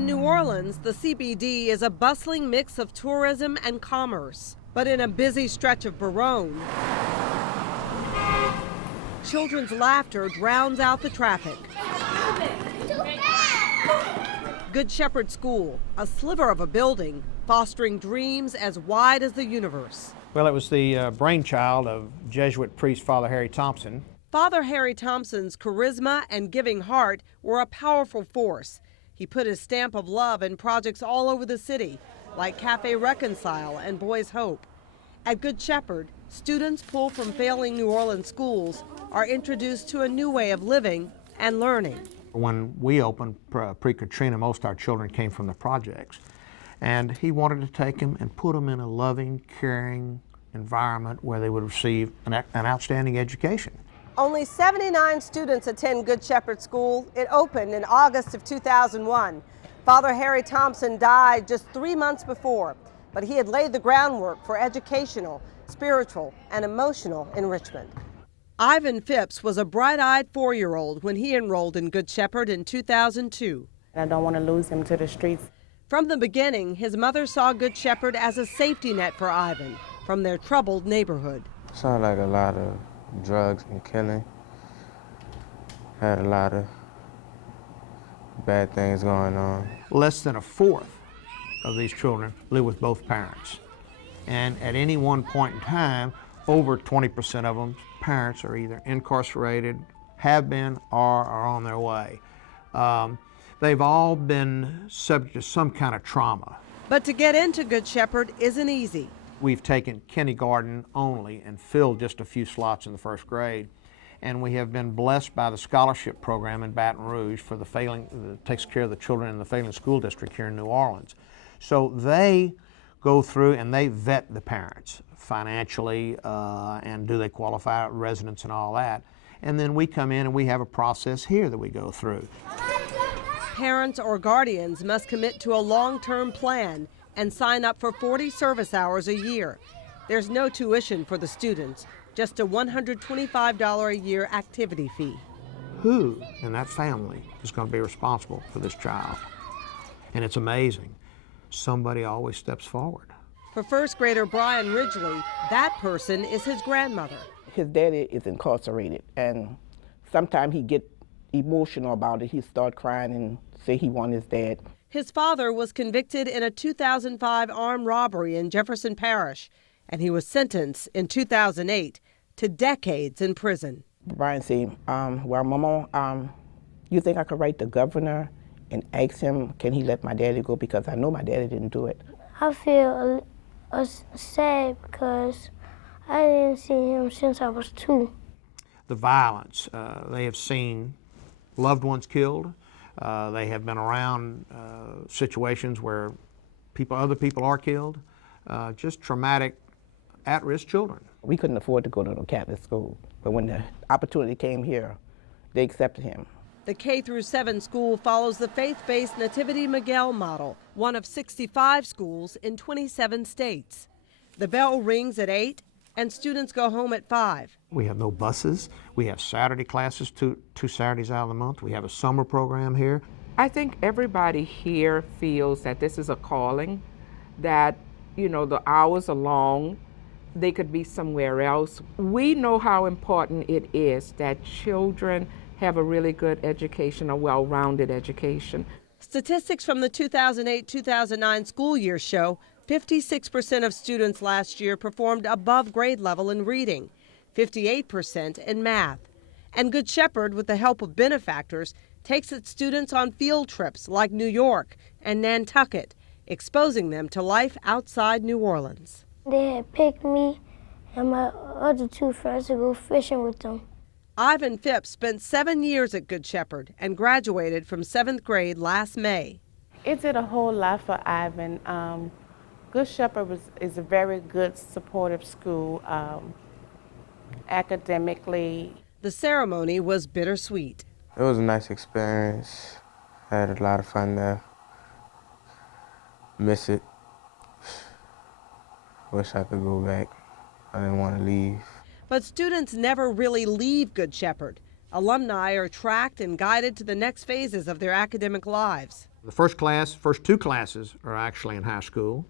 In New Orleans, the CBD is a bustling mix of tourism and commerce. But in a busy stretch of Baronne, children's laughter drowns out the traffic. Good Shepherd School, a sliver of a building, fostering dreams as wide as the universe. Well, it was the brainchild of Jesuit priest Father Harry Thompson. Father Harry Thompson's charisma and giving heart were a powerful force. He put his stamp of love in projects all over the city, like Cafe Reconcile and Boys Hope. At Good Shepherd, students pulled from failing New Orleans schools are introduced to a new way of living and learning. When we opened pre-Katrina, most of our children came from the projects. And he wanted to take them and put them in a loving, caring environment where they would receive an outstanding education. Only 79 students attend Good Shepherd School. It opened in August of 2001. Father Harry Thompson died just 3 months before, but he had laid the groundwork for educational, spiritual, and emotional enrichment. Ivan Phipps was a bright-eyed 4-year-old when he enrolled in Good Shepherd in 2002. I don't want to lose him to the streets. From the beginning, his mother saw Good Shepherd as a safety net for Ivan from their troubled neighborhood. Sounded like a lot of drugs and killing. Had a lot of bad things going on. Less than a fourth of these children live with both parents. And at any one point in time, over 20% of them parents are either incarcerated, have been, or are on their way. They've all been subject to some kind of trauma. But to get into Good Shepherd isn't easy. We've taken kindergarten only and filled just a few slots in the first grade. And we have been blessed by the scholarship program in Baton Rouge for the that takes care of the children in the failing school district here in New Orleans. So they go through and they vet the parents financially and do they qualify residents and all that. And then we come in and we have a process here that we go through. Parents or guardians must commit to a long-term plan and sign up for 40 service hours a year. There's no tuition for the students, just a $125 a year activity fee. Who in that family is going to be responsible for this child? And it's amazing. Somebody always steps forward. For first grader Brian Ridgely, that person is his grandmother. His daddy is incarcerated, and sometimes he get emotional about it. He start crying and say he want his dad. His father was convicted in a 2005 armed robbery in Jefferson Parish, and he was sentenced in 2008 to decades in prison. Brian said, well, Mama, you think I could write the governor and ask him, can he let my daddy go? Because I know my daddy didn't do it. I feel sad because I didn't see him since I was 2. The violence, they have seen loved ones killed. They have been around situations where other people are killed. Just traumatic, at-risk children. We couldn't afford to go to no Catholic school, but when the opportunity came here, they accepted him. The K-7 school follows the faith-based Nativity Miguel model, one of 65 schools in 27 states. The bell rings at 8 and students go home at 5. We have no buses. We have Saturday classes, two Saturdays out of the month. We have a summer program here. I think everybody here feels that this is a calling, that, you know, the hours are long, they could be somewhere else. We know how important it is that children have a really good education, a well-rounded education. Statistics from the 2008-2009 school year show 56% of students last year performed above grade level in reading, 58% in math. And Good Shepherd, with the help of benefactors, takes its students on field trips like New York and Nantucket, exposing them to life outside New Orleans. They had picked me and my other 2 friends to go fishing with them. Ivan Phipps spent 7 years at Good Shepherd and graduated from 7th grade last May. It did a whole lot for Ivan. Good Shepherd is a very good, supportive school, academically. The ceremony was bittersweet. It was a nice experience. I had a lot of fun there. Miss it. Wish I could go back. I didn't want to leave. But students never really leave Good Shepherd. Alumni are tracked and guided to the next phases of their academic lives. The first two classes are actually in high school.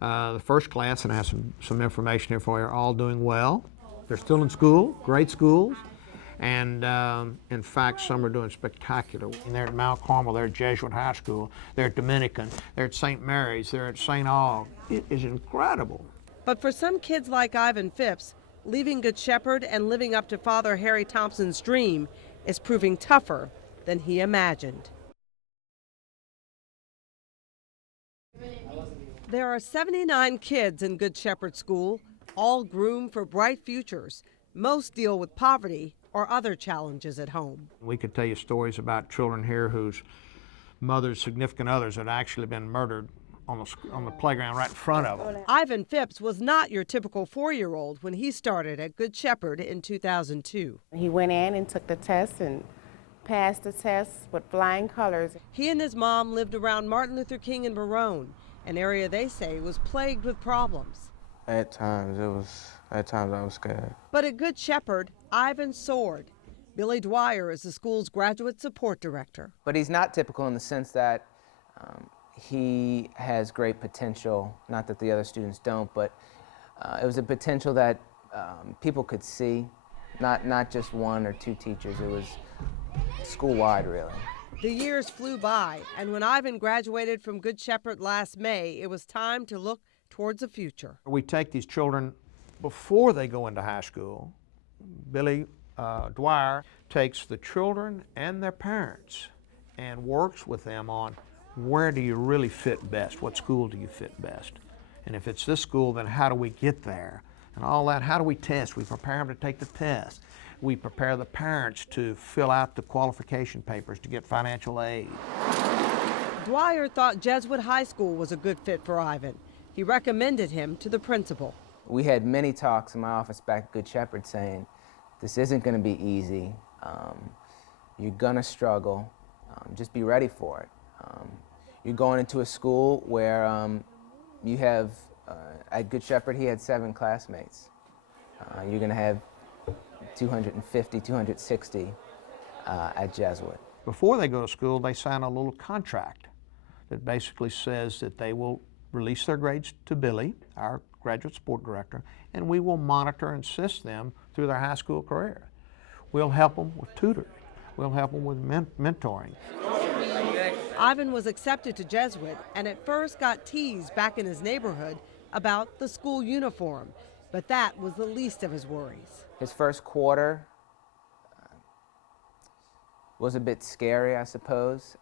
The first class, and I have some information here for you, are all doing well. They're still in school, great schools, and in fact, some are doing spectacular. And they're at Mount Carmel, they're at Jesuit High School, they're at Dominican, they're at St. Mary's, they're at St. Aug. It is incredible. But for some kids like Ivan Phipps, leaving Good Shepherd and living up to Father Harry Thompson's dream is proving tougher than he imagined. There are 79 kids in Good Shepherd School, all groomed for bright futures. Most deal with poverty or other challenges at home. We could tell you stories about children here whose mothers, significant others, had actually been murdered on the playground right in front of them. Ivan Phipps was not your typical 4-year-old when he started at Good Shepherd in 2002. He went in and took the test and passed the test with flying colors. He and his mom lived around Martin Luther King and Barone, an area they say was plagued with problems. At times I was scared. But at Good Shepherd, Ivan soared. Billy Dwyer is the school's graduate support director. But he's not typical in the sense that he has great potential, not that the other students don't, but it was a potential that people could see, not just one or two teachers, it was school-wide really. The years flew by, and when Ivan graduated from Good Shepherd last May, it was time to look towards the future. We take these children before they go into high school. Billy Dwyer takes the children and their parents and works with them on where do you really fit best, what school do you fit best. And if it's this school, then how do we get there? And all that, how do we test? We prepare them to take the test. We prepare the parents to fill out the qualification papers to get financial aid. Dwyer thought Jesuit High School was a good fit for Ivan. He recommended him to the principal. We had many talks in my office back at Good Shepherd saying, this isn't going to be easy, you're going to struggle, just be ready for it. You're going into a school where you have, at Good Shepherd he had 7 classmates. You're going to have 250, 260 at Jesuit. Before they go to school, they sign a little contract that basically says that they will release their grades to Billy, our graduate support director, and we will monitor and assist them through their high school career. We'll help them with tutoring. We'll help them with mentoring. Ivan was accepted to Jesuit and at first got teased back in his neighborhood about the school uniform, but that was the least of his worries. His first quarter was a bit scary, I suppose.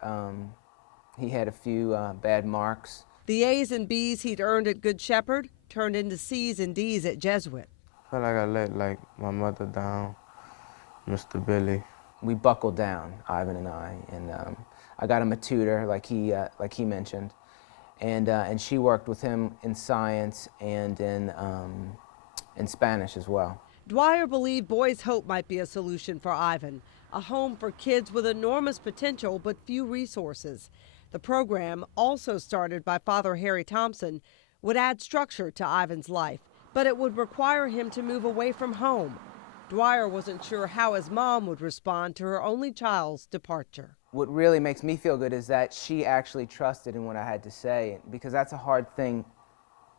He had a few bad marks. The A's and B's he'd earned at Good Shepherd turned into C's and D's at Jesuit. I feel like I let my mother down, Mr. Billy. We buckled down, Ivan and I I got him a tutor, like he mentioned, and she worked with him in science and in Spanish as well. Dwyer believed Boys Hope might be a solution for Ivan, a home for kids with enormous potential but few resources. The program, also started by Father Harry Thompson, would add structure to Ivan's life, but it would require him to move away from home. Dwyer wasn't sure how his mom would respond to her only child's departure. What really makes me feel good is that she actually trusted in what I had to say, because that's a hard thing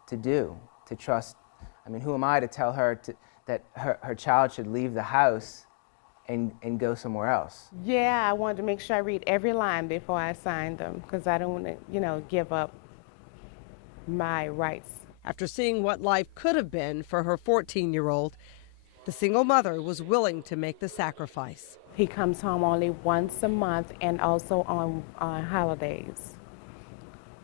to do, to trust. I mean, who am I to tell her that her child should leave the house and go somewhere else? Yeah, I wanted to make sure I read every line before I signed them, because I don't want to, give up my rights. After seeing what life could have been for her 14-year-old, the single mother was willing to make the sacrifice. He comes home only once a month and also on holidays.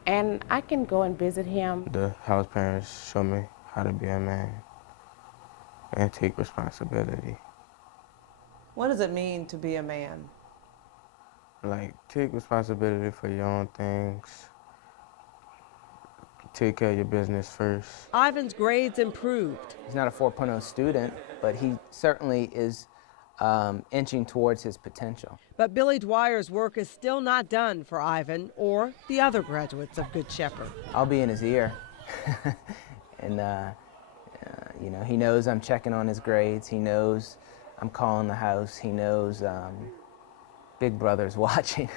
And I can go and visit him. The house parents show me how to be a man and take responsibility. What does it mean to be a man? Like, take responsibility for your own things. Take care of your business first. Ivan's grades improved. He's not a 4.0 student, but he certainly is inching towards his potential. But Billy Dwyer's work is still not done for Ivan or the other graduates of Good Shepherd. I'll be in his ear. And, he knows I'm checking on his grades. He knows I'm calling the house. He knows Big Brother's watching.